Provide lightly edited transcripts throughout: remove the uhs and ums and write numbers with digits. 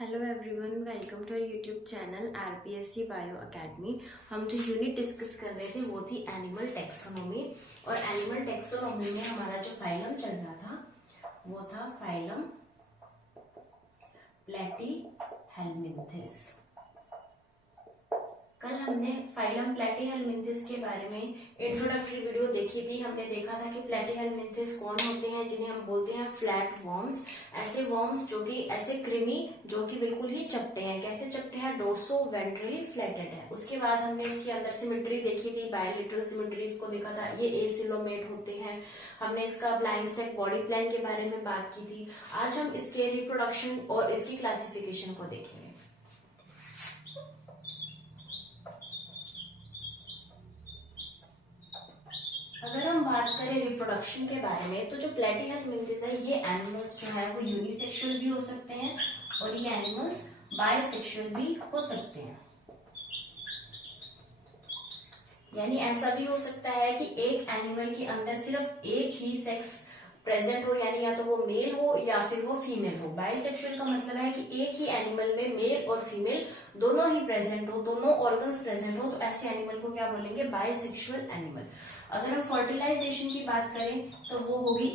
Hello everyone, welcome to our YouTube channel RPSC bio academy. हम जो unit discuss कर रहे थे वो थी एनिमल टेक्सोनोमी। और एनिमल टेक्सोनोमी में हमारा जो फाइलम चल रहा था वो था फाइलम प्लैटीहेलमिंथेस। कल हमने फाइलम प्लैटीहेलमिंथेस के बारे में इंट्रोडक्टरी वीडियो देखी थी। हमने देखा था कि प्लैटीहेलमिंथेस कौन होते हैं, जिन्हें हम बोलते हैं फ्लैट वर्म्स। ऐसे वर्म्स जो कि ऐसे कृमि जो कि बिल्कुल ही चपटे हैं। कैसे चपटे हैं? डोर्सो वेंट्रली फ्लैटेड है। उसके बाद हमने इसके अंदर सिमेट्री देखी थी, बायलैटरल सिमेट्री इसको देखा था। ये एसिलोमेट होते हैं। हमने इसका ब्लाइंड सेक बॉडी प्लान के बारे में बात की थी। आज हम इसके रिप्रोडक्शन और इसकी क्लासिफिकेशन को देखेंगे। अगर हम बात करें रिप्रोडक्शन के बारे में, तो जो प्लैटीहेलमिंथेस है ये एनिमल्स जो है वो यूनिसेक्सुअल भी हो सकते हैं और ये एनिमल्स बायसेक्सुअल भी हो सकते हैं। यानी ऐसा भी हो सकता है कि एक एनिमल के अंदर सिर्फ एक ही सेक्स प्रेजेंट हो, यानी या तो वो मेल हो या फिर वो फीमेल हो। बायसेक्सुअल का मतलब है कि एक ही एनिमल में मेल और फीमेल दोनों ही प्रेजेंट हो, दोनों ऑर्गन्स प्रेजेंट हो, तो ऐसे एनिमल को क्या बोलेंगे? Bisexual animal. अगर हम फर्टिलाइजेशन की बात करें तो वो होगी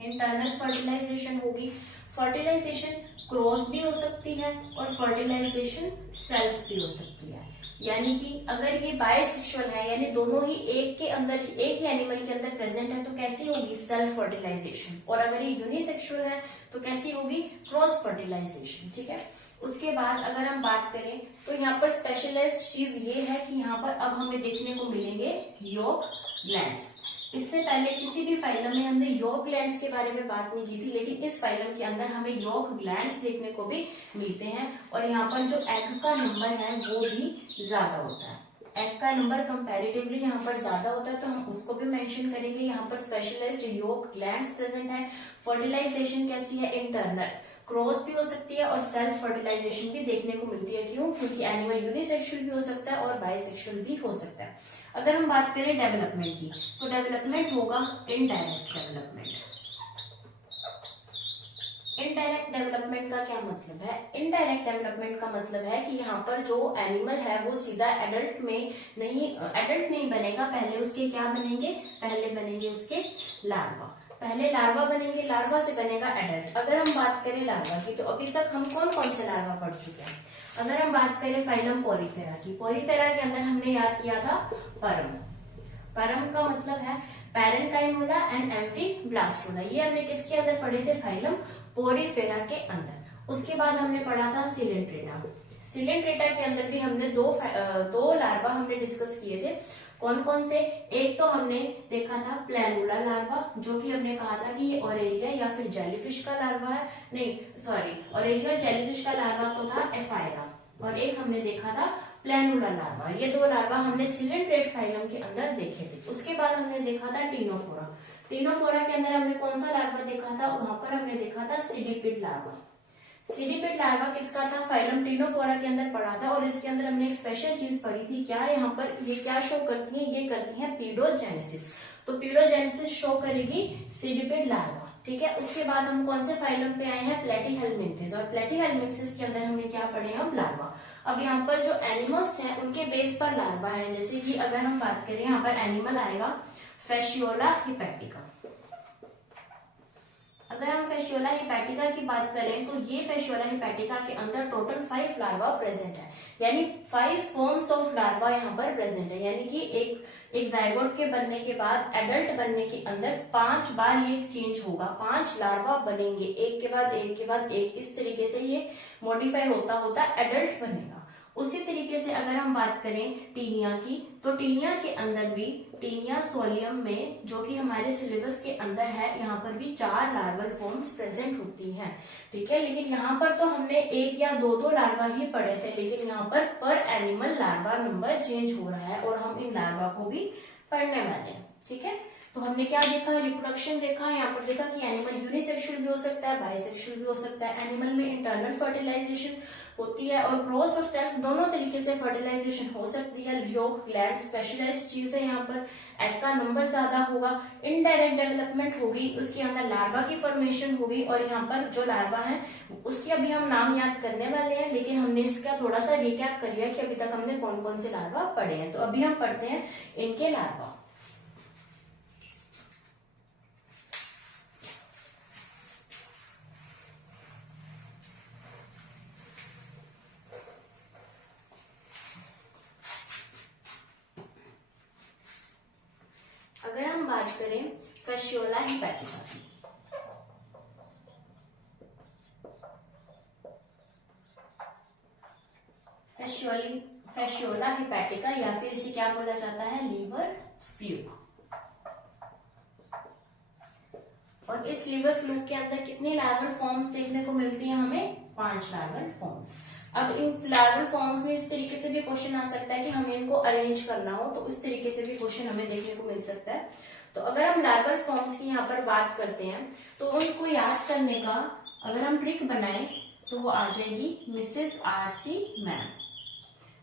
इंटरनल फर्टिलाइजेशन होगी। फर्टिलाइजेशन क्रॉस भी हो सकती है और फर्टिलाइजेशन सेल्फ भी हो सकती है। यानी कि अगर ये बायसेक्सुअल है, यानी दोनों ही एक के अंदर, एक ही एनिमल के अंदर प्रेजेंट है, तो कैसी होगी? Self fertilisation. और अगर ये यूनिसेक्सुअल है तो कैसी होगी? Cross fertilisation. ठीक है। उसके बाद अगर हम बात करें तो यहाँ पर स्पेशलाइज्ड चीज ये है कि यहाँ पर अब हमें देखने को मिलेंगे यॉक ग्लैंड्स। इससे पहले किसी भी फाइलम में हमने यॉक ग्लैंड्स के बारे में बात नहीं की थी, लेकिन इस फाइलम के अंदर हमें यॉक ग्लैंड्स देखने को भी मिलते हैं। और यहाँ पर जो एग का नंबर है वो भी ज्यादा होता है। एग का नंबर कंपैरेटिवली यहाँ पर ज्यादा होता है, तो हम उसको भी मेंशन करेंगे। यहाँ पर स्पेशलाइज्ड यॉक ग्लैंड्स प्रेजेंट है। फर्टिलाइजेशन कैसी है? इंटरनल। क्रॉस भी हो सकती है और सेल्फ फर्टिलाइजेशन भी देखने को मिलती है। क्यों? क्योंकि एनिमल यूनिसेक्सुअल भी हो सकता है और बायसेक्सुअल भी हो सकता है। अगर हम बात करें डेवलपमेंट की, तो डेवलपमेंट होगा इनडायरेक्ट डेवलपमेंट। इनडायरेक्ट डेवलपमेंट का क्या मतलब है? इनडायरेक्ट डेवलपमेंट का मतलब है कि यहाँ पर जो एनिमल है वो सीधा एडल्ट नहीं बनेगा। पहले उसके क्या बनेंगे? पहले बनेंगे उसके लार्वा। पहले लार्वा बनेंगे, लार्वा से बनेगा एडल्ट। अगर हम बात करें लार्वा की, तो अभी तक हम कौन कौन से लार्वा पढ़ चुके हैं? अगर हम बात करें फाइलम पोरीफेरा की, पोरीफेरा के अंदर हमने याद किया था परम। परम का मतलब है पैरेन्काइमोला एंड एम्फीब्लास्टोला। ये हमने किसके अंदर पढ़े थे? फाइलम पोरीफेरा के अंदर। उसके बाद हमने पढ़ा था सिलेंट्रेटा। सिलेंट्रेटा के अंदर भी हमने दो लार्वा हमने डिस्कस किए थे। कौन कौन से? एक तो हमने देखा था प्लैनुला लार्वा, जो कि हमने कहा था कि ये ऑरेलिया या फिर जेलीफिश का लार्वा है। नहीं सॉरी, ऑरेलिया और जेलीफिश का लार्वा तो था एफायरा। और एक हमने देखा था प्लैनुला लार्वा। ये दो लार्वा हमने सिलेंट्रेट फाइलम के अंदर देखे थे। उसके बाद हमने देखा था टीनोफोरा। टीनोफोरा के अंदर हमने कौन सा लार्वा देखा था? वहां पर हमने देखा था सीडीपिड लार्वा। सीडीपिड लार्वा किसका था? फाइलम टीनोफोरा के अंदर पढ़ा था। और इसके अंदर हमने एक स्पेशल चीज पढ़ी थी। क्या? यहाँ पर ये क्या शो करती है? ये करती है पीडोजेनेसिस। तो पीडोजेनेसिस शो करेगी सीडीपिड लार्वा। ठीक है। उसके बाद हम कौन से फाइलम पे आए हैं? प्लैटीहेलमिंथेस। और प्लैटीहेलमिंथेस के अंदर हमने क्या पढ़े? अब लार्वा। अब यहाँ पर जो एनिमल्स हैं उनके बेस पर लार्वा है। जैसे कि अगर हम बात करें, यहाँ पर एनिमल आएगा फैसियोला हिपैटिका। अगर हम फैसियोला हिपैटिका की बात करें तो ये फैसियोला हिपैटिका के अंदर टोटल 5 लार्वा प्रेजेंट है। यानी 5 फॉर्म्स ऑफ लार्वा यहाँ पर प्रेजेंट है। यानी कि एक जायगोट के बनने के बाद एडल्ट बनने के अंदर 5 बार ये चेंज होगा। 5 लार्वा बनेंगे, एक के बाद एक के बाद एक। इस तरीके से ये मॉडिफाई होता होता एडल्ट बनेगा। उसी तरीके से अगर हम बात करें टीनिया की, तो टीनिया के अंदर भी टीनिया सोलियम में, जो कि हमारे सिलेबस के अंदर है, यहाँ पर भी 4 लार्वल फॉर्म्स प्रेजेंट होती हैं। ठीक है। लेकिन यहाँ पर तो हमने एक या दो लार्वा ही पढ़े थे, लेकिन यहाँ पर एनिमल लार्वा नंबर चेंज हो रहा है और हम इन लार्वा को भी पढ़ने वाले हैं। ठीक है। तो हमने क्या देखा? रिप्रोडक्शन देखा। यहाँ पर देखा कि एनिमल यूनिसेक्सुअल भी हो सकता है, बाइसेक्सुअल भी हो सकता है। एनिमल में इंटरनल फर्टिलाइजेशन होती है और क्रॉस और सेल्फ दोनों तरीके से फर्टिलाइजेशन हो सकती है। योग ग्लैंड स्पेशलाइज्ड चीज है, यहाँ पर एग का नंबर ज्यादा होगा। इनडायरेक्ट डेवलपमेंट होगी, उसके अंदर लार्वा की फॉर्मेशन होगी और यहाँ पर जो लार्वा है उसके अभी हम नाम याद करने वाले हैं, लेकिन हमने इसका थोड़ा सा रिकैप कर लिया कि अभी तक हमने कौन कौन से लार्वा पढ़े हैं। तो अभी हम पढ़ते हैं इनके लार्वा। अगर हम बात करें फैसियोला हिपैटिका की, फैसियोला हिपैटिका या फिर इसे क्या बोला जाता है, लीवर फ्लूक। और इस लीवर फ्लूक के अंदर कितनी लार्वल फॉर्म्स देखने को मिलती हैं हमें, 5 लार्वल फॉर्म्स। अब इन लार्वल फॉर्म्स में इस तरीके से भी क्वेश्चन आ सकता है कि हमें इनको अरेंज करना हो, तो इस तरीके से भी क्वेश्चन हमें देखने को मिल सकता है। तो अगर हम लार्वल फॉर्म्स की यहाँ पर बात करते हैं तो उनको याद करने का अगर हम ट्रिक बनाएं तो वो आ जाएगी Mrs RC ma'am.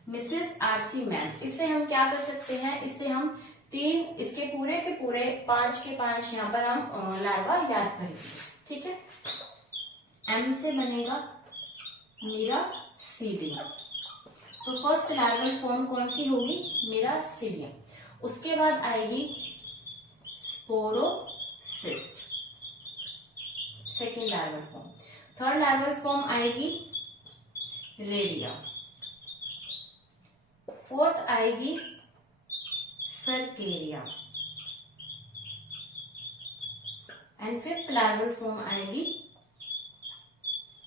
Mrs RC ma'am, इससे हम क्या कर सकते हैं, इससे हम 3 इसके पूरे के पूरे 5 के 5 यहाँ पर हम लार्वा याद करेंगे। ठीक है, एम से बनेगा मीरासीडियम। तो फर्स्ट लार्वल फॉर्म कौन सी होगी, मीरासीडियम। उसके बाद आएगी sporocyst, second larval form. Third larval form आएगी रेडिया। फोर्थ आएगी cercaria and fifth larval form आएगी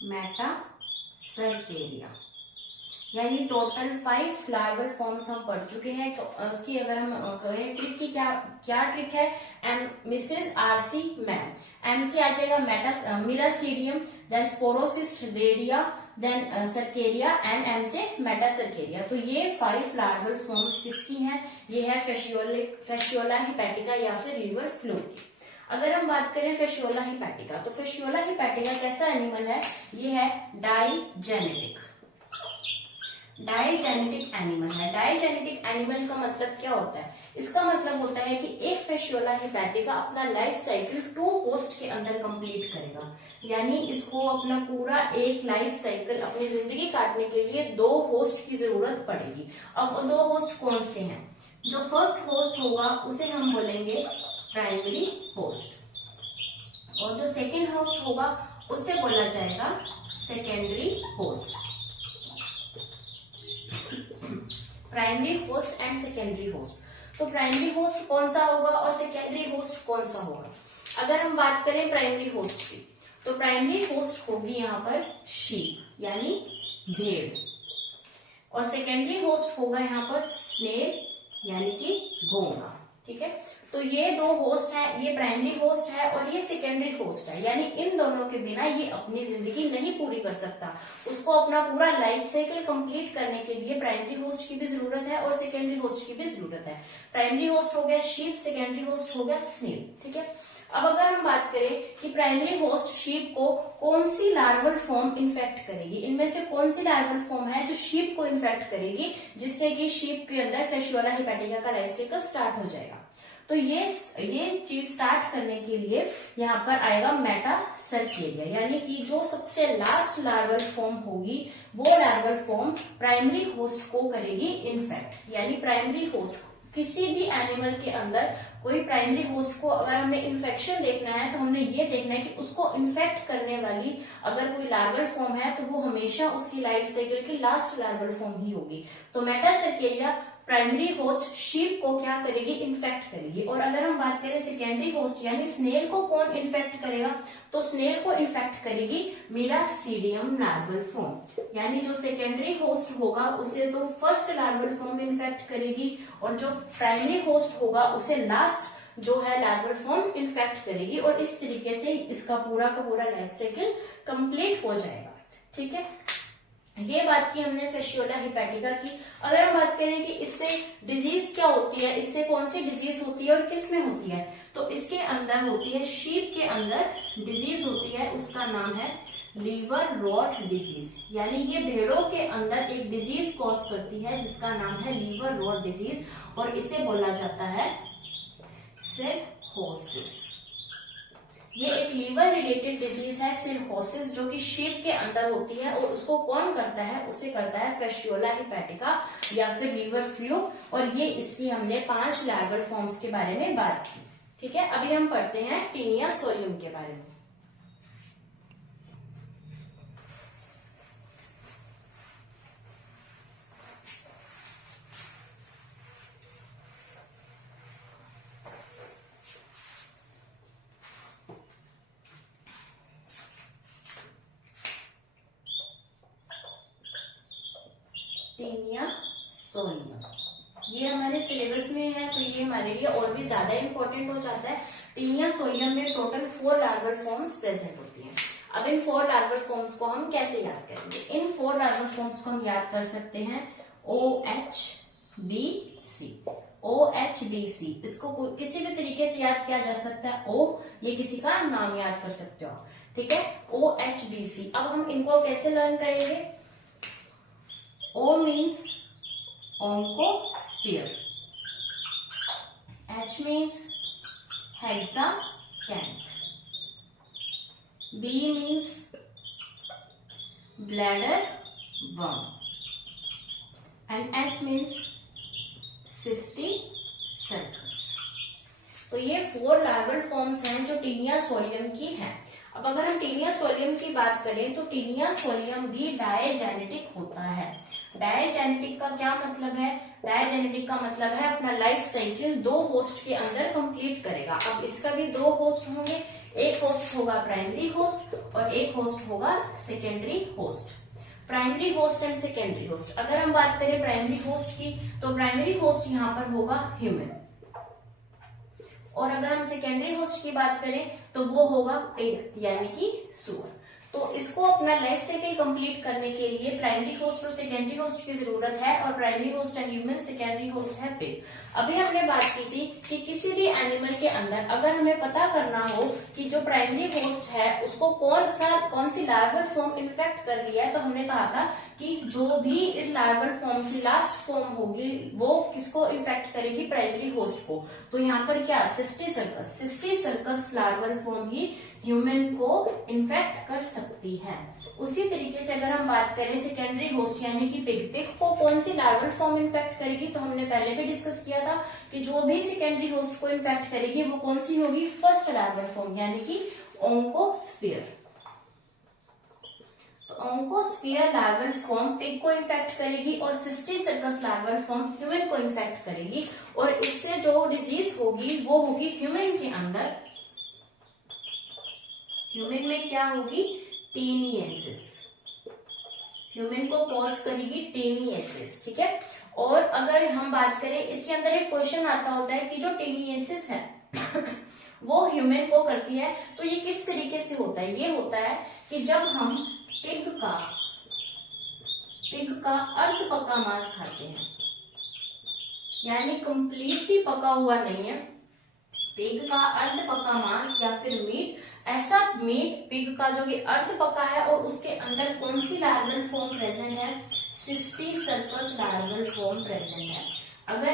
मेटासर्केरिया। यानी टोटल 5 लार्वल फॉर्म्स हम पढ़ चुके हैं। तो उसकी अगर हम कहें ट्रिक की क्या ट्रिक है, मिसेस आरसी मैम, एम से आ जाएगा miracidium, then sporocyst, redia, then cercaria and M से मेटासर्केरिया। तो ये 5 लार्वल फॉर्म्स किसकी हैं, ये है फैसियोला हिपैटिका या फिर लीवर फ्लूक की। अगर हम बात करें फैसियोला हिपैटिका, तो फैसियोला हिपैटिका कैसा एनिमल है, ये है डाइजेनेटिक एनिमल है। डाइजेनेटिक एनिमल का मतलब क्या होता है, इसका मतलब होता है कि एक फैसियोला हिपैटिका अपना लाइफ साइकिल 2 होस्ट के अंदर कंप्लीट करेगा। यानी इसको अपना पूरा एक लाइफ साइकिल अपनी जिंदगी काटने के लिए 2 होस्ट की जरूरत पड़ेगी। अब वो 2 होस्ट कौन से हैं, जो फर्स्ट होस्ट होगा उसे हम बोलेंगे प्राइमरी होस्ट और जो सेकेंड होस्ट होगा उसे बोला जाएगा secondary host. Primary host and secondary host. तो प्राइमरी होस्ट कौन सा होगा और सेकेंडरी होस्ट कौन सा होगा। अगर हम बात करें प्राइमरी होस्ट की, तो प्राइमरी होस्ट होगी यहाँ पर शीप यानी भेड़, और सेकेंडरी होस्ट होगा यहाँ पर स्नेल यानी कि घोंघा। ठीक है, तो ये 2 होस्ट है, ये प्राइमरी होस्ट है और ये सेकेंडरी होस्ट है। यानी इन दोनों के बिना ये अपनी जिंदगी नहीं पूरी कर सकता। उसको अपना पूरा लाइफ साइकिल कंप्लीट करने के लिए प्राइमरी होस्ट की भी जरूरत है और सेकेंडरी होस्ट की भी जरूरत है। प्राइमरी होस्ट हो गया शीप, सेकेंडरी होस्ट हो गया स्नेल। ठीक है, अब अगर हम बात करें कि प्राइमरी होस्ट शीप को कौन सी लार्वल फॉर्म इन्फेक्ट करेगी, इनमें से कौन सी लार्वल फॉर्म है जो शीप को इन्फेक्ट करेगी, जिससे कि शीप के अंदर फैसियोला हिपैटिका का लाइफ साइकिल स्टार्ट हो जाएगा। तो ये चीज स्टार्ट करने के लिए यहाँ पर आएगा मेटासर्केरिया, यानी कि जो सबसे लास्ट लार्वल फॉर्म होगी वो लार्वल फॉर्म प्राइमरी होस्ट को करेगी इन्फेक्ट। यानी प्राइमरी होस्ट किसी भी एनिमल के अंदर कोई प्राइमरी होस्ट को अगर हमने इन्फेक्शन देखना है तो हमने ये देखना है कि उसको इन्फेक्ट करने वाली अगर कोई लार्वल फॉर्म है तो वो हमेशा उसकी लाइफ साइकिल की लास्ट लार्वल फॉर्म ही होगी। तो मेटासर्केरिया प्राइमरी होस्ट शीप को क्या करेगी, इन्फेक्ट करेगी। और अगर हम बात करें सेकेंडरी होस्ट यानी स्नेल को कौन इन्फेक्ट करेगा, तो स्नेल को इन्फेक्ट करेगी मीरासीडियम लार्वल फॉर्म। यानी जो सेकेंडरी होस्ट होगा उसे तो फर्स्ट लार्वल फॉर्म इन्फेक्ट करेगी और जो प्राइमरी होस्ट होगा उसे लास्ट जो है लार्वल फॉर्म इन्फेक्ट करेगी, और इस तरीके से इसका पूरा का पूरा लाइफ साइकिल कंप्लीट हो जाएगा। ठीक है, ये बात की हमने फैसियोला हिपैटिका की। अगर हम बात करें कि इससे डिजीज क्या होती है, इससे कौन सी डिजीज होती है और किस में होती है, तो इसके अंदर होती है, शीप के अंदर डिजीज होती है, उसका नाम है लीवर रॉट डिजीज। यानी ये भेड़ों के अंदर एक डिजीज कॉज करती है जिसका नाम है लीवर रॉट डिजीज, और इसे बोला जाता है सिरहोसिस। ये एक लीवर रिलेटेड डिजीज है सिरहोसिस, जो कि शीप के अंदर होती है, और उसको कौन करता है, उसे करता है फैसियोला हेपेटिका या फिर लीवर फ्लू। और ये इसकी हमने 5 लार्वल फॉर्म्स के बारे में बात की। ठीक है, अभी हम पढ़ते हैं टीनिया सोलियम के बारे में। टीनिया सोलियम, ये हमारे सिलेबस में है तो ये हमारे लिए और भी ज्यादा इंपॉर्टेंट हो जाता है। टीनिया सोलियम में टोटल 4 लार्वल फॉर्म्स प्रेजेंट होती हैं। अब इन 4 लार्वल फॉर्म्स को हम कैसे याद करेंगे? इन 4 लार्वल फॉर्म्स को हम याद कर सकते हैं OHBC। OHBC इसको किसी भी तरीके से याद किया जा सकता है। O ये किसी का नाम याद कर सकते हो, ठीक है, OHBC। अब हम इनको कैसे लर्न करेंगे? O means oncosphere, H means hexacanth, B means bladder worm, and S means cysticercus। तो ये 4 लार्वल फॉर्म्स हैं जो टीनिया सोलियम की हैं। अब अगर हम टीनिया सोलियम की बात करें तो टीनिया सोलियम भी डायजेनेटिक होता है। डायजेनेटिक का क्या मतलब है? डायजेनेटिक का मतलब है अपना लाइफ साइकिल 2 होस्ट के अंदर कंप्लीट करेगा। अब इसका भी 2 होस्ट होंगे, एक होस्ट होगा प्राइमरी होस्ट और एक होस्ट होगा secondary host. Primary host and secondary host, अगर हम बात करें प्राइमरी होस्ट की तो प्राइमरी होस्ट यहाँ पर होगा ह्यूमन, और अगर हम सेकेंडरी होस्ट की बात करें तो वो होगा पिग यानी कि सूअर। तो इसको अपना लाइफ साइकिल कंप्लीट करने के लिए प्राइमरी होस्ट और सेकेंडरी होस्ट की जरूरत है, और प्राइमरी होस्ट है ह्यूमन, सेकेंडरी होस्ट है पिग। अभी हमने बात की थी कि किसी भी एनिमल के अंदर अगर हमें पता करना हो कि जो प्राइमरी होस्ट है उसको कौन सी लार्वल फॉर्म इन्फेक्ट कर रही है, तो हमने कहा था कि जो भी इस लार्वल फॉर्म की लास्ट फॉर्म होगी वो किसको इन्फेक्ट करेगी? प्राइमरी होस्ट को। तो यहाँ पर क्या, सिस्टिसर्कस लार्वल फॉर्म ही ह्यूमन को इन्फेक्ट कर सकती है। उसी तरीके से अगर हम बात करें सेकेंडरी होस्ट यानी कि पिग को कौन सी लार्वल फॉर्म इन्फेक्ट करेगी, तो हमने पहले भी डिस्कस किया था कि जो भी सेकेंडरी होस्ट को इन्फेक्ट करेगी वो कौन सी होगी? फर्स्ट लार्वल फॉर्म यानी कि ओंकोस्फियर। ओंकोस्फियर लार्वल फॉर्म पिग को इन्फेक्ट करेगी और सिस्टिसर्कस लार्वल फॉर्म ह्यूमन को इन्फेक्ट करेगी, और इससे जो डिजीज होगी वो होगी ह्यूमन के अंदर। ह्यूमन में क्या होगी? टीनियसिस। ह्यूमन को कॉज करेगी टीनियसिस, ठीक है। और अगर हम बात करें, इसके अंदर एक क्वेश्चन आता होता है कि जो टीनियसिस है वो ह्यूमन को करती है, तो ये किस तरीके से होता है? ये होता है कि जब हम पिग का अर्ध पका मांस खाते हैं, यानी कंप्लीटली पका हुआ नहीं है, पिग का अर्ध पका मांस या फिर मीट, ऐसा मीट पिग का जो कि अर्ध पका है और उसके अंदर कौन सी लार्वल फॉर्म प्रेजेंट है? सिस्टिसर्कस लार्वल फॉर्म प्रेजेंट है। अगर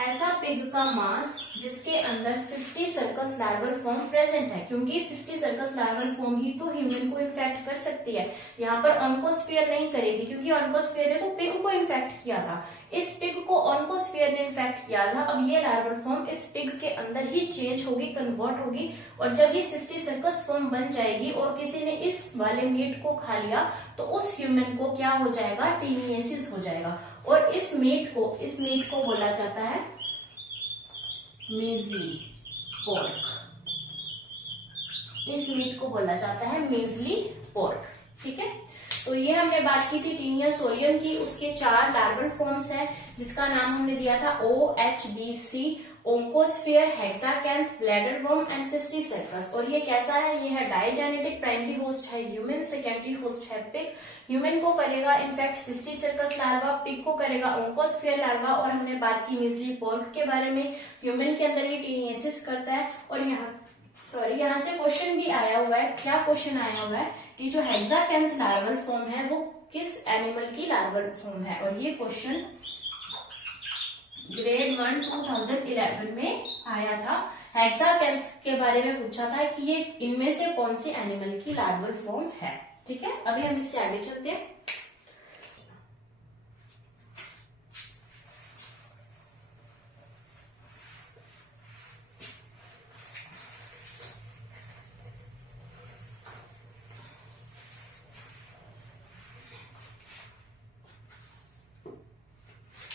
ऐसा पिग का मांस जिसके अंदर सिस्टिसर्कस लार्वल फॉर्म प्रेजेंट है, क्योंकि सिस्टिसर्कस लार्वल फॉर्म ही तो ह्यूमन को इन्फेक्ट कर सकती है, यहाँ पर ऑन्कोस्फियर नहीं करेगी, क्योंकि ऑन्कोस्फियर ने तो पिग को इन्फेक्ट किया था। इस पिग को ऑन्कोस्फियर ने इन्फेक्ट किया था। अब ये लार्वल फॉर्म इस पिग के अंदर ही चेंज होगी, कन्वर्ट होगी, और जब ये सिस्टिसर्कस फॉर्म बन जाएगी और किसी ने इस वाले मीट को खा लिया तो उस ह्यूमन को क्या हो जाएगा? टीनियसिस हो जाएगा। और इस मीट को बोला जाता है मीजली पोर्क। इस मीट को बोला जाता है मीजली पोर्क, ठीक है। तो ये हमने बात की थी टीनिया सोलियम की। उसके 4 लार्वल फॉर्म्स हैं जिसका नाम हमने दिया था OHBC, ओंकोस्फियर, हेक्साकैंथ, ब्लैडर वर्म एंड सिस्टीसर्कस। और ये कैसा है, ये है डाइजेनेटिक। प्राइमरी होस्ट है ह्यूमन, सेकेंडरी होस्ट है पिग। ह्यूमन को करेगा इनफैक्ट सिस्टीसर्कस लार्वा, पिग को करेगा ओंकोस्फियर लार्वा। और हमने बात की मीजली पोर्क के बारे में, ह्यूमन के अंदर ये टीनियसिस करता है। और यहाँ से क्वेश्चन भी आया हुआ है। क्या क्वेश्चन आया हुआ है कि जो हेक्साकैंथ लार्वल फॉर्म है वो किस एनिमल की लार्वल फॉर्म है। और ये क्वेश्चन ग्रेड 1 2011 में आया था। हेक्साकैंथ के बारे में पूछा था कि ये इनमें से कौन सी एनिमल की लार्वल फॉर्म है। ठीक है, अभी हम इससे आगे चलते हैं।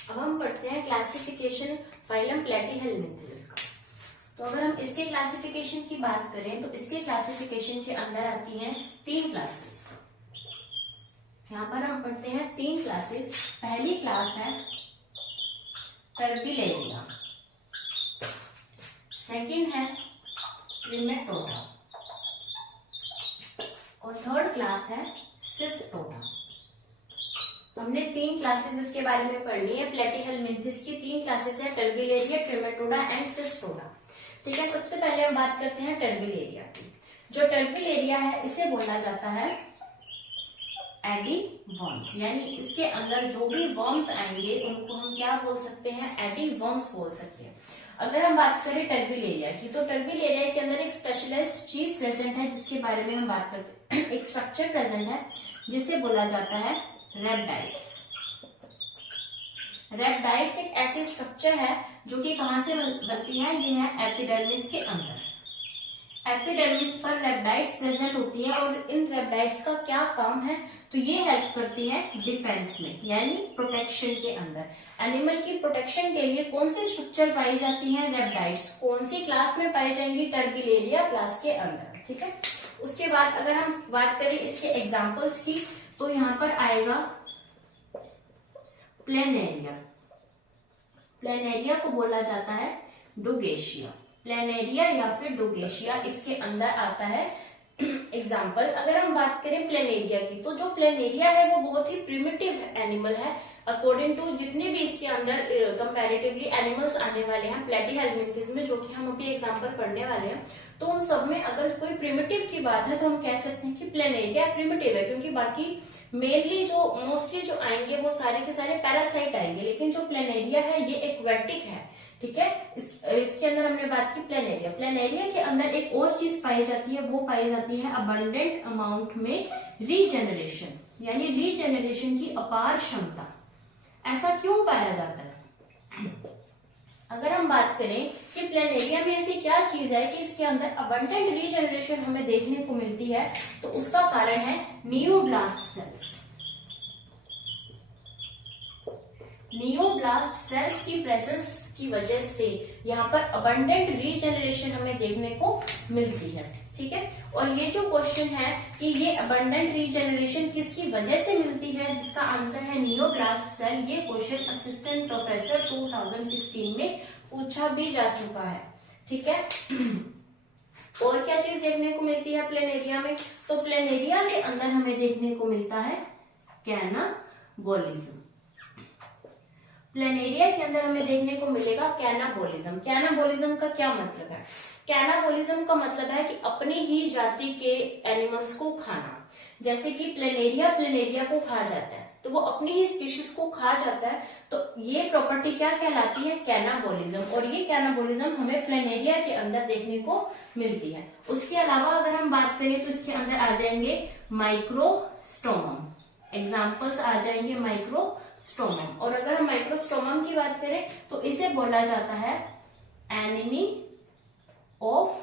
अब हम पढ़ते हैं क्लासिफिकेशन फाइलम प्लेटीहेलमिन्थेस का। तो अगर हम इसके क्लासिफिकेशन की बात करें तो इसके क्लासिफिकेशन के अंदर आती हैं 3 क्लासेस। यहाँ पर हम पढ़ते हैं 3 क्लासेस। पहली क्लास है टर्बिलेरिया, सेकंड है ट्रिमेटोडा और थर्ड क्लास है सिस्टोडा। हमने 3 क्लासेस इसके बारे में पढ़नी है। प्लेटीहेलमिन्थेस की 3 क्लासेस है, टर्बिलेरिया, ट्रिमेटोडा एंड सिस्टोडा। ठीक है, सबसे पहले हम बात करते हैं टर्बिलेरिया की। जो टर्बिलेरिया है इसे बोला जाता है एडी वर्म्स, यानी इसके अंदर जो भी वर्म्स आएंगे उनको हम क्या बोल सकते हैं, एडी वर्म्स बोल सकते हैं। अगर हम बात करें टर्बिलेरिया की, तो टर्बिलेरिया के अंदर एक स्पेशलाइज्ड चीज प्रेजेंट है जिसके बारे में हम बात करते हैं। एक स्ट्रक्चर प्रेजेंट है जिसे बोला जाता है रेप्टाइड्स। रेप्टाइड्स एक ऐसी स्ट्रक्चर है जो कि कहां से बनती है, ये है एपिडर्मिस के अंदर। एपिडर्मिस पर रेप्टाइड्स प्रेजेंट होती है और इन रेप्टाइड्स का क्या काम है, तो ये हेल्प करती है डिफेंस में, यानी प्रोटेक्शन के अंदर। एनिमल की प्रोटेक्शन के लिए कौन सी स्ट्रक्चर पाई जाती है, रेप्टाइड्स। कौन सी क्लास में पाई जाएंगी, टर्बिलेरिया क्लास के अंदर। ठीक है, उसके बाद अगर हम बात करें इसके एग्जाम्पल्स की, तो यहाँ पर आएगा प्लेनेरिया। प्लेनेरिया को बोला जाता है डुगेशिया। प्लेनेरिया या फिर डुगेशिया इसके अंदर आता है एग्जाम्पल। अगर हम बात करें प्लेनेरिया की, तो जो प्लेनेरिया है वो बहुत ही प्रिमिटिव एनिमल है अकॉर्डिंग टू जितने भी इसके अंदर कंपैरेटिवली एनिमल्स आने वाले हैं प्लेटीहेलमिन्थेस में, जो कि हम अभी एग्जाम्पल पढ़ने वाले हैं। तो उन सब में अगर कोई प्रिमिटिव की बात है तो हम कह सकते हैं कि प्लेनेरिया प्रिमिटिव है, क्योंकि बाकी मेनली जो मोस्टली जो आएंगे वो सारे के सारे पैरासाइट आएंगे, लेकिन जो प्लेनेरिया है ये एक्वेटिक है। ठीक है, इसके अंदर हमने बात की प्लेनेरिया। प्लेनेरिया के अंदर एक और चीज पाई जाती है, वो पाई जाती है अबंडेंट अमाउंट में रीजेनरेशन, यानी रीजेनरेशन की अपार क्षमता। ऐसा क्यों पाया जाता है? अगर हम बात करें कि प्लेनेरिया में ऐसी क्या चीज है कि इसके अंदर अबंडेंट रीजेनरेशन हमें देखने को मिलती है, तो उसका कारण है नियोब्लास्ट सेल्स। नियोब्लास्ट सेल्स की प्रेजेंस की वजह से यहाँ पर अबंडेंट रीजेनरेशन हमें देखने को मिलती है। ठीक है, और ये जो क्वेश्चन है कि ये अबंडेंट रीजेनरेशन किसकी वजह से मिलती है, जिसका आंसर है नियोब्लास्ट सेल, ये क्वेश्चन असिस्टेंट प्रोफेसर 2016 में पूछा भी जा चुका है। ठीक है, और क्या चीज देखने को मिलती है प्लेनेरिया में, तो प्लेनेरिया के अंदर हमें देखने को मिलता है कैनाबोलिज्म। प्लेनेरिया के अंदर हमें देखने को मिलेगा कैनाबोलिज्म। कैनाबोलिज्म का क्या मतलब है? कैनाबोलिज्म का मतलब है कि अपनी ही जाति के एनिमल्स को खाना। जैसे कि प्लेनेरिया को खा जाता है तो वो अपनी ही स्पीशीज को खा जाता है, तो ये प्रॉपर्टी क्या कहलाती है, कैनाबोलिज्म। और ये कैनाबोलिज्म हमें प्लेनेरिया के अंदर देखने को मिलती है। उसके अलावा अगर हम बात करें तो इसके अंदर आ जाएंगे माइक्रोस्टोमम, एग्जाम्पल्स आ जाएंगे माइक्रोस्टोमम। और अगर हम माइक्रोस्टोमम की बात करें तो इसे बोला जाता है एनिमी ऑफ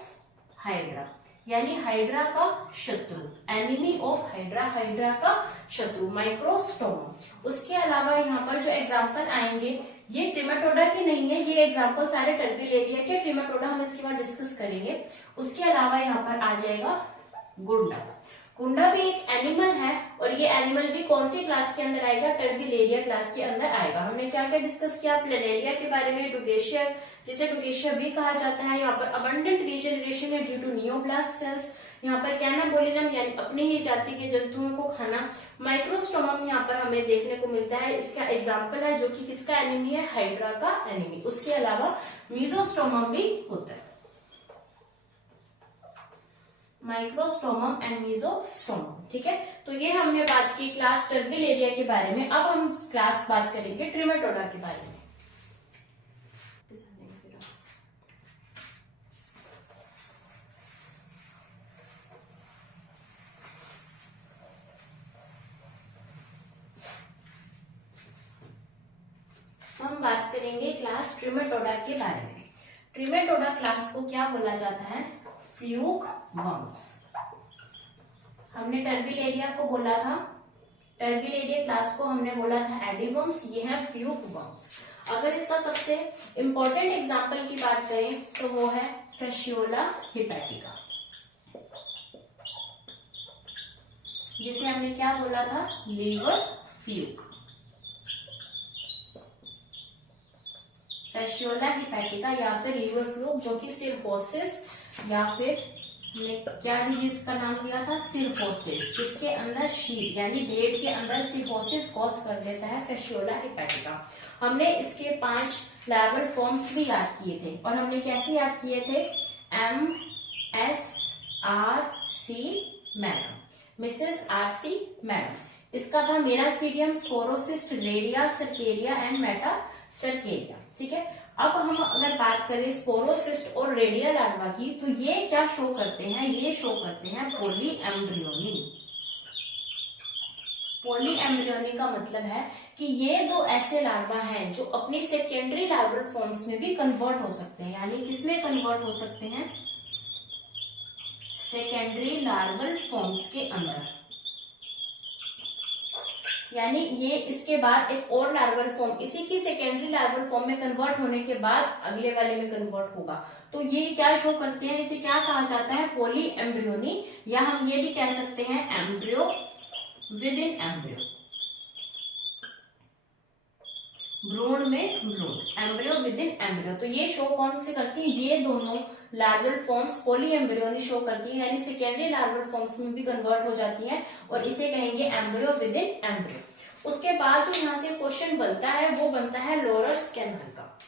हाइड्रा, यानी हाइड्रा का शत्रु। एनिमी ऑफ हाइड्रा, हाइड्रा का शत्रु, माइक्रोस्टोमम। उसके अलावा यहाँ पर जो एग्जाम्पल आएंगे ये ट्रिमेटोडा की नहीं है, ये एग्जाम्पल सारे टर्बिलेरिया के। ट्रिमेटोडा हम इसके बाद डिस्कस करेंगे। उसके अलावा यहाँ पर आ जाएगा गुंडा। कुंडा भी एक एनिमल है और ये एनिमल भी कौन सी क्लास के अंदर आएगा, टर्बिलेरिया क्लास के अंदर आएगा। हमने क्या क्या डिस्कस किया, प्लेनेरिया के बारे में, डुगेशिया जिसे डुगेशिया भी कहा जाता है, यहाँ पर अबंडेंट रीजनरेशन है ड्यू टू नियोप्लास्ट सेल्स, यहाँ पर कैनाबोलिज्म यानी अपनी ही जाति के जंतुओं को खाना, माइक्रोस्टोमम यहाँ पर हमें देखने को मिलता है, इसका एग्जाम्पल है जो कि किसका एनिमी है, हाइड्रा का एनिमी। उसके अलावा मीजोस्टोमम भी होता है, माइक्रोस्टोमम एंड मीजोस्टोमम। ठीक है, तो ये हमने बात की क्लास टर्बिलेरिया के बारे में। अब हम क्लास बात करेंगे ट्रिमेटोडा के बारे में। हम बात करेंगे क्लास ट्रिमेटोडा के बारे में। ट्रिमेटोडा क्लास को क्या बोला जाता है, फ्लूक वर्म्स। हमने टर्बिलेरिया को बोला था, टर्बिलेरिया क्लास को हमने बोला था एडीवर्म्स, ये है फ्लूक वर्म्स। अगर इसका सबसे इंपॉर्टेंट एग्जांपल की बात करें तो वो है फैसियोला हिपैटिका, जिसे हमने क्या बोला था, लीवर फ्लूक। फैसियोला हिपैटिका या फिर लीवर फ्लूक, जो कि सिरकोसिस या फिर क्या डिजीज का नाम दिया था, सिरकोसिस, जिसके अंदर शीर यानी भेड़ के अंदर सिरकोसिस कॉज कर देता है फैसियोला हिपैटिका। हमने इसके 5 लेवल फॉर्म्स भी याद किए थे और हमने कैसे याद किए थे, MSRC madam, Mrs RC madam. इसका था miracidium, sporocyst, redia, cercaria and meta cercaria. ठीक है, अब हम अगर बात करें स्पोरोसिस्ट और रेडिया लार्वा की, तो ये क्या शो करते हैं, ये शो करते हैं पॉली एम्ब्रियोनी। पॉली एम्ब्रियोनी का मतलब है कि ये दो ऐसे लार्वा हैं जो अपनी सेकेंडरी लार्वल फॉर्म्स में भी कन्वर्ट हो सकते हैं। यानी किसमें कन्वर्ट हो सकते हैं, सेकेंडरी लार्वल फॉर्म्स के अंदर। यानी ये इसके बाद एक और लार्वल फॉर्म इसी की सेकेंडरी लार्वल फॉर्म में कन्वर्ट होने के बाद अगले वाले में कन्वर्ट होगा। तो ये क्या शो करते हैं, इसे क्या कहा जाता है, पॉली एम्ब्रियोनी, या हम ये भी कह सकते हैं एम्ब्रियो विद इन एम्ब्रियो, भ्रूण में भ्रूण, एम्ब्रियो विद इन एम्ब्रियो। तो ये शो कौन से करती है, ये दोनों larval forms poly embryony show करती है, यानी सेकेंडरी लार्वल फॉर्म्स में भी कन्वर्ट हो जाती हैं और इसे कहेंगे एम्ब्रियो विद इन एम्ब्रियो। उसके बाद जो यहाँ से क्वेश्चन बनता है वो बनता है लोरस कैनाल का।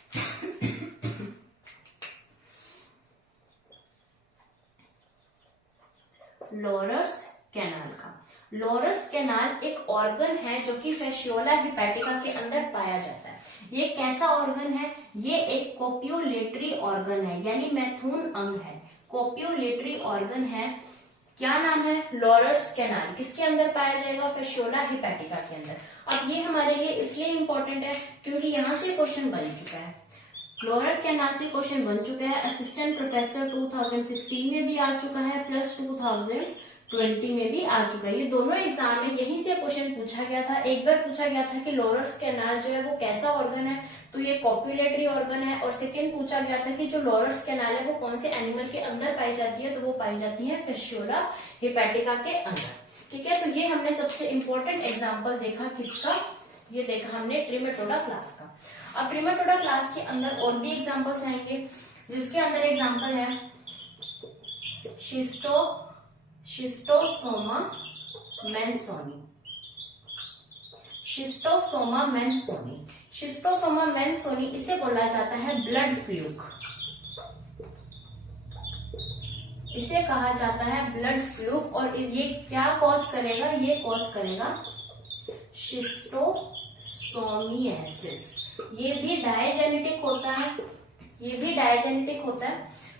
लोरस कैनाल का, लोरस कैनाल एक ऑर्गन है जो कि फैसियोला हिपैटिका के अंदर पाया जाता है। ये कैसा ऑर्गन है, ये एक कोप्युलेटरी ऑर्गन है, यानी मैथुन अंग है, कोप्युलेटरी ऑर्गन है। क्या नाम है, लोरस कैनाल। किसके अंदर पाया जाएगा, फैसियोला हिपैटिका के अंदर। अब ये हमारे लिए इसलिए इंपॉर्टेंट है क्योंकि यहाँ से क्वेश्चन बन चुका है, लोरस कैनाल से क्वेश्चन बन चुका है। असिस्टेंट प्रोफेसर 2016 में भी आ चुका है, प्लस 2020 में भी आ चुका है। ये दोनों एग्जाम में यहीं से क्वेश्चन पूछा गया था। एक बार पूछा गया था कि लोरस कैनाल जो है वो कैसा ऑर्गन है, तो ये कॉप्युलेटरी ऑर्गन है। और सेकंड पूछा गया था कि जो लोरस कैनाल है वो कौन से एनिमल के अंदर पाई जाती है, तो वो पाई जाती है फैसियोला हिपैटिका के अंदर। ठीक है, तो ये हमने सबसे इंपॉर्टेंट एग्जाम्पल देखा किसका, ये देखा हमने ट्रिमेटोडा क्लास का। अब ट्रिमेटोडा क्लास के अंदर और भी एग्जाम्पल्स आएंगे, जिसके अंदर एग्जाम्पल है शिस्टोसोमा मैंसोनी। शिस्टोसोमा मैंसोनी, शिस्टोसोमा मैंसोनी इसे बोला जाता है ब्लड फ्लूक, इसे कहा जाता है ब्लड फ्लूक। और ये क्या कॉज करेगा, ये कॉज करेगा शिस्टोसोमियासिस। ये भी डायजेनेटिक होता है, ये भी डायजेनेटिक होता है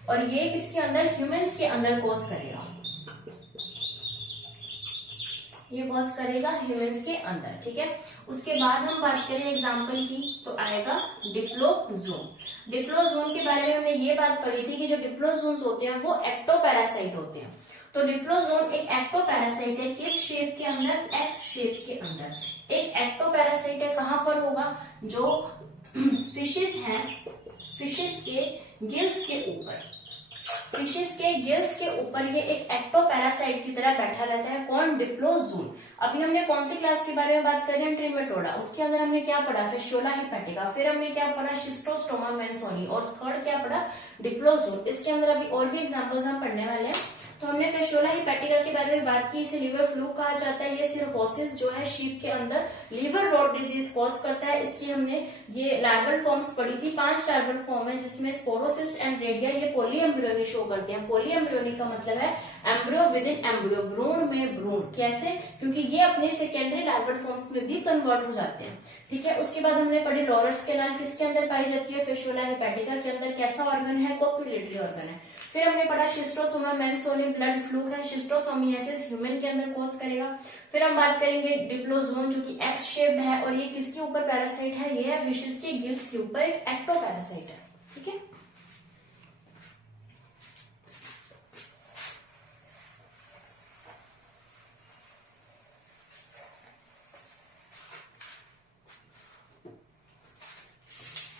और ये किसके अंदर, ह्यूमंस के अंदर कॉज करेगा, ये कॉज करेगा ह्यूमंस के अंदर। ठीक है, उसके बाद हम बात करें एग्जांपल की तो आएगा डिप्लोजोन। डिप्लोजोन के बारे में हमने ये बात पढ़ी थी कि जो डिप्लोजोन्स होते हैं वो एक्टोपैरासाइट होते हैं। तो डिप्लोजोन एक एक्टोपैरासाइट है, किस शेप के अंदर, एक्स शेप के अंदर। एक एक्टोपैरासाइट है, कहां पर होगा, जो फिशेस हैं, फिशेस के गिल्स के ऊपर, फिशेस के गिल्स के ऊपर ये एक एक्टोपैरासाइट की तरह बैठा रहता है। कौन? डिप्लोजून। अभी हमने कौन सी क्लास के बारे में बात कर रहे हैं? ट्रिमेटोडा। उसके अंदर हमने क्या पढ़ा? फिशोला हेपेटिका। फिर हमने क्या पढ़ा? शिस्टोस्टोमा मेंसोनी। और थर्ड क्या पढ़ा? डिप्लोजून। इसके अंदर अभी और भी एग्जांपल्स हम पढ़ने वाले हैं। तो हमने फिशोला हेपेटिका के बारे में बात की, इसे लिवर फ्लू कहा जाता है। ये सिर्कोसिस जो है शीप के अंदर लिवर रॉट डिजीज कॉज करता है। इसकी हमने ये लार्वल फॉर्म्स पढ़ी थी। 5 लार्वल फॉर्म है जिसमें स्पोरोसिस्ट एंड रेडिया ये पॉलीएम्ब्रियोनी शो करते हैं। पॉलीएम्ब्रियोनी का मतलब है एम्ब्रियो विद इन एम्ब्रियो, भ्रूण में भ्रूण। कैसे? क्योंकि ये अपने सेकेंडरी लार्वल फॉर्म्स में भी कन्वर्ट हो जाते हैं। ठीक है। उसके बाद हमने पढ़ी लॉरस कैनाल किसके अंदर पाई जाती है? फिशोला हेपेटिका के अंदर। कैसा ऑर्गन है? कोपुलेटरी ऑर्गन है। फिर हमने पढ़ा शिस्टोसोमा मेंसोनी ब्लड फ्लू है। शिस्टोसोमियासिस ह्यूमन के अंदर कॉज करेगा। फिर हम बात करेंगे डिप्लोजोन जो कि एक्स शेप्ड है और ये किसके ऊपर पैरासाइट है? ये है फिशेस के गिल्स के ऊपर एक एक्टोपैरासाइट है। ठीक है।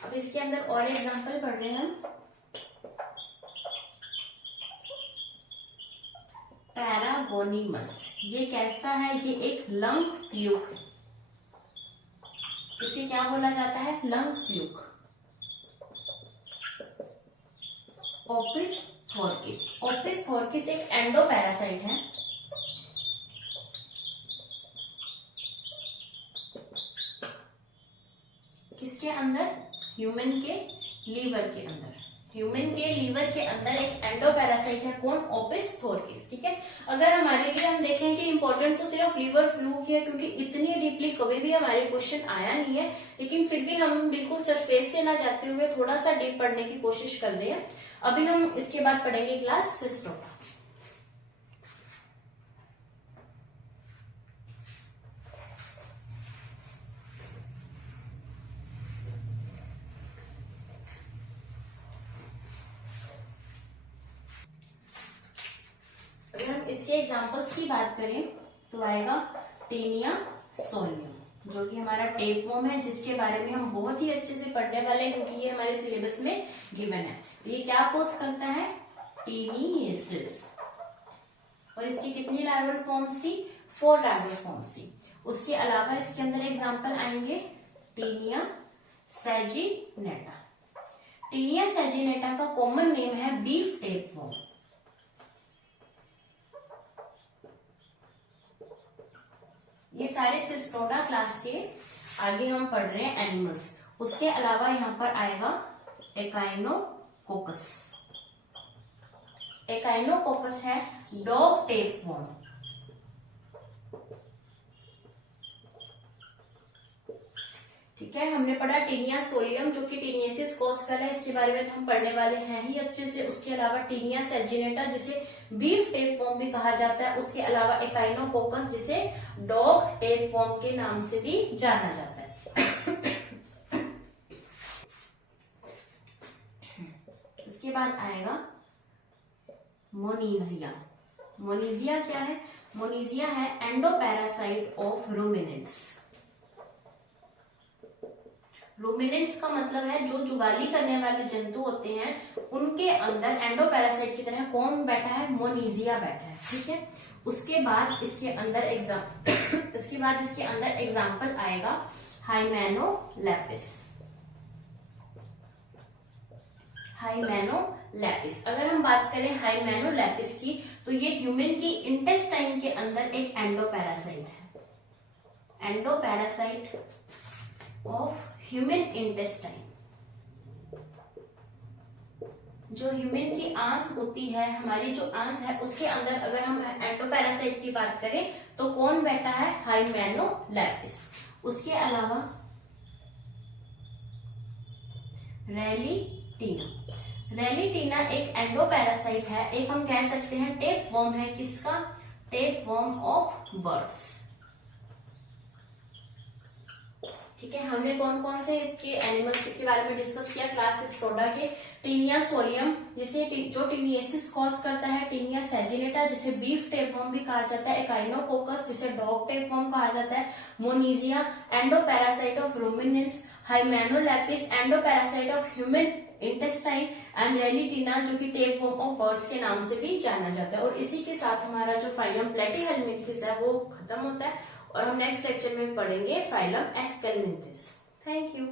अब इसके अंदर और एग्जांपल पढ़ रहे हैं हम। पैरागोनिमस, ये कैसा है? ये एक लंग फ्लूक है। इसे क्या बोला जाता है? Lung fluke. ओपिस थॉर्किस। ओपिस थॉर्किस एक एंडोपैरासाइट है। किसके अंदर? ह्यूमन के लीवर के अंदर। ह्यूमन के लीवर के अंदर एक एंडोपैरासाइट है। कौन? ओपिस थॉर्किस। ठीक है। अगर हमारे लिए हम देखें कि इंपॉर्टेंट तो सिर्फ लीवर फ्लू ही है, क्योंकि इतनी डीपली कभी भी हमारे क्वेश्चन आया नहीं है, लेकिन फिर भी हम बिल्कुल सरफेस से ना जाते हुए थोड़ा सा डीप पढ़ने की कोशिश कर रहे हैं। अभी हम इसके बाद पढ़ेंगे क्लास सिस्टोमा। अगर हम इसके एग्जांपल्स की बात करें तो आएगा टीनिया सोलियम, जो कि हमारा टेप वॉर्म है, जिसके बारे में हम बहुत ही अच्छे से पढ़ने वाले हैं क्योंकि ये हमारे सिलेबस में गिवन है। ये क्या कोज करता है? टीनियसिस। और इसकी कितनी लार्वल फॉर्म्स थी? 4 लार्वल फॉर्म्स थी। उसके अलावा इसके अंदर एग्जाम्पल आएंगे टीनिया सैजिनेटा। टीनिया सैजिनेटा का कॉमन नेम है बीफ टेप वॉर्म। ये सारे सिस्टोडा क्लास के आगे हम पढ़ रहे हैं एनिमल्स। उसके अलावा यहाँ पर आएगा एकाइनोकोकस। एकाइनोकोकस है डॉग टेप वॉर्म। ठीक है। हमने पढ़ा टीनिया सोलियम जो कि टीनियसिस कॉज कर रहा है, इसके बारे में तो हम पढ़ने वाले हैं ही अच्छे से। उसके अलावा टीनिया सैजिनेटा जिसे बीफ टेप वॉर्म भी कहा जाता है। उसके अलावा एकाइनोकोकस जिसे डॉग टेप वॉर्म के नाम से भी जाना जाता है। इसके बाद आएगा मोनीजिया। मोनीजिया क्या है? मोनीजिया है एंडोपैरासाइट ऑफ रूमिनेंट्स। रूमिनेंट्स का मतलब है जो जुगाली करने वाले जंतु होते हैं उनके अंदर एंडोपैरासाइट की तरह कौन बैठा है? मोनीजिया बैठा है। ठीक है। उसके बाद इसके अंदर एग्जाम्पल आएगा हाइमेनोलैपिस। हाइमेनोलैपिस, अगर हम बात करें हाइमेनोलैपिस की तो ये ह्यूमन की इंटेस्टाइन के अंदर एक एंडोपैरासाइट है। Endoparasite of human intestine. जो ह्यूमन की आंत होती है, हमारी जो आंत है, उसके अंदर अगर हम एंडोपैरासाइट की बात करें तो कौन बैठा है? हाइमेनोलैपिस। उसके अलावा रेलिटीना। रेलिटीना एक एंडोपैरासाइट है। एक हम कह सकते हैं टेप वॉर्म है। किसका? Tape warm of birds. ठीक है। हमने कौन कौन से इसके एनिमल्स के बारे में डिस्कस किया क्लास सिस्टोडा के? टीनिया सोलियम जिसे जो टीनियसिस कॉज करता है, टीनिया सैजिनेटा जिसे बीफ टेपवर्म भी कहा जाता है, एकाइनोकोकस जिसे डॉग टेपवर्म कहा जाता है, Moniezia endoparasite of ruminants, Hymenolepis endoparasite of human intestine and रेनिटीना जो कि टेपवर्म ऑफ बर्ड्स के नाम से भी जाना जाता है। और इसी के साथ हमारा जो फाइलम प्लेटीहेलमिंथेस है वो खत्म होता है और हम नेक्स्ट लेक्चर में पढ़ेंगे फाइलम एस्केलमिंथेस। Thank you.